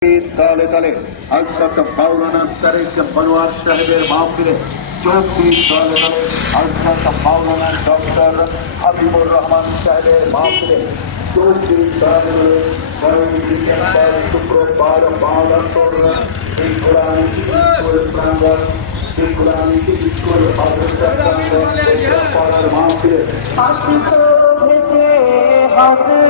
ताले ताले अशक मौलाना तरीक बनवार साहेबर मामले चौथी ताले ताले अशक मौलाना डॉक्टर हबीबुर रहमान साहेबर मामले चौथी ताले ताले दिसंबर शुक्रवार बारह तौर इकुरानी इकुर प्रांगण इकुरानी इकुर आदर्श प्रांगण पार मामले आशिकों के हाथ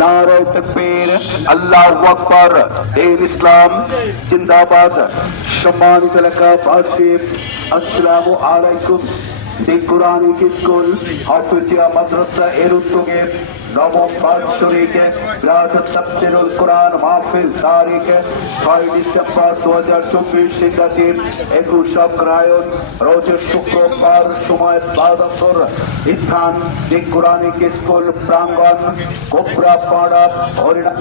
নারায় তকবীর আল্লাহ আকবর। দেব ইসলাম জিন্দাবাদ। সম্মানিত এলাকাবাসী আসসালামু আলাইকুম। কোরআনিক স্কুল হাফিজিয়া মাদ্রাসা এর উদ্যোগে নবম রাজ তাফসিরুল কোরআন মাহফিল তারিখ ছয় ডিসেম্বর দু হাজার চব্বিশ ইংরাজির একুশ অগ্রায়ণ রোজ শুক্রবার সময় বাদপুর স্থান দি কোরআনিক স্কুল প্রাঙ্গণ কোবরা পাড়া হরিণা